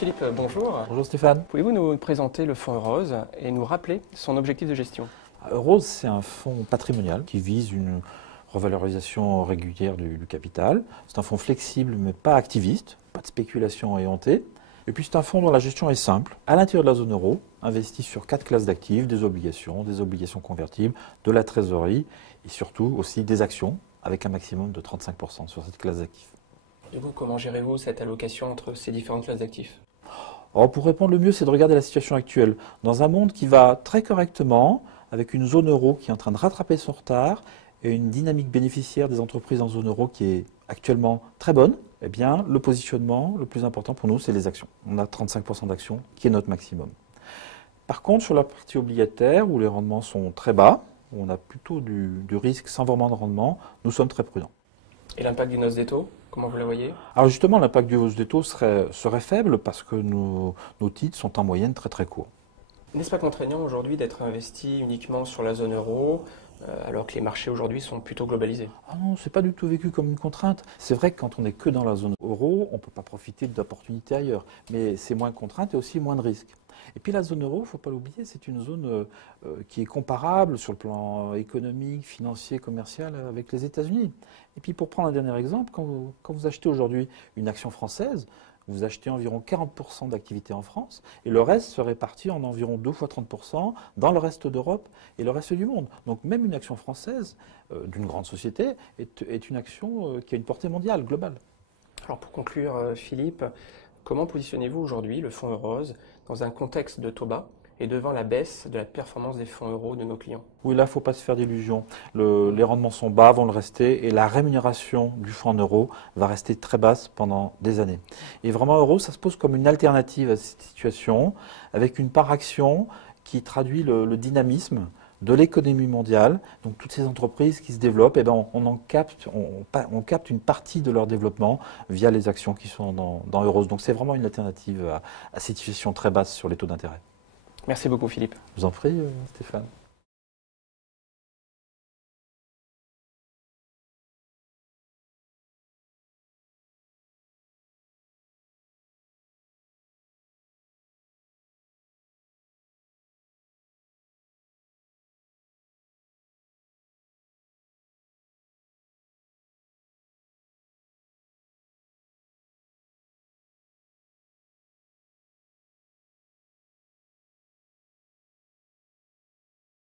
Philippe, bonjour. Bonjour Stéphane. Pouvez-vous nous présenter le fonds Eurose et nous rappeler son objectif de gestion? Eurose, c'est un fonds patrimonial qui vise une revalorisation régulière du capital. C'est un fonds flexible mais pas activiste, pas de spéculation éhontée. Et puis c'est un fonds dont la gestion est simple. À l'intérieur de la zone euro, investi sur 4 classes d'actifs, des obligations convertibles, de la trésorerie et surtout aussi des actions avec un maximum de 35% sur cette classe d'actifs. Et vous, comment gérez-vous cette allocation entre ces différentes classes d'actifs? Alors pour répondre le mieux, c'est de regarder la situation actuelle. Dans un monde qui va très correctement, avec une zone euro qui est en train de rattraper son retard et une dynamique bénéficiaire des entreprises en zone euro qui est actuellement très bonne, eh bien, le positionnement le plus important pour nous, c'est les actions. On a 35% d'actions qui est notre maximum. Par contre, sur la partie obligataire, où les rendements sont très bas, où on a plutôt du risque sans vraiment de rendement, nous sommes très prudents. Et l'impact d'une hausse des taux, comment vous la voyez? Alors justement, l'impact du hausse des taux serait faible parce que nos titres sont en moyenne très très courts. N'est-ce pas contraignant aujourd'hui d'être investi uniquement sur la zone euro, alors que les marchés aujourd'hui sont plutôt globalisés? Ah non, c'est pas du tout vécu comme une contrainte. C'est vrai que quand on n'est que dans la zone euro, on ne peut pas profiter d'opportunités ailleurs. Mais c'est moins de contraintes et aussi moins de risques. Et puis la zone euro, il ne faut pas l'oublier, c'est une zone qui est comparable sur le plan économique, financier, commercial avec les États-Unis. Et puis pour prendre un dernier exemple, quand vous achetez aujourd'hui une action française, vous achetez environ 40% d'activité en France et le reste se répartit en environ 2 fois 30% dans le reste d'Europe et le reste du monde. Donc même une action française d'une grande société est une action qui a une portée mondiale, globale. Alors pour conclure, Philippe, comment positionnez-vous aujourd'hui le fonds Eurose dans un contexte de taux bas et devant la baisse de la performance des fonds euros de nos clients? Oui, là, il ne faut pas se faire d'illusions. Les rendements sont bas, vont le rester, et la rémunération du fonds en euros va rester très basse pendant des années. Et vraiment, euro, ça se pose comme une alternative à cette situation, avec une part action qui traduit le dynamisme de l'économie mondiale. Donc toutes ces entreprises qui se développent, eh ben, on capte une partie de leur développement via les actions qui sont dans Eurose. Donc c'est vraiment une alternative à cette situation très basse sur les taux d'intérêt. Merci beaucoup Philippe. Je vous en prie, Stéphane.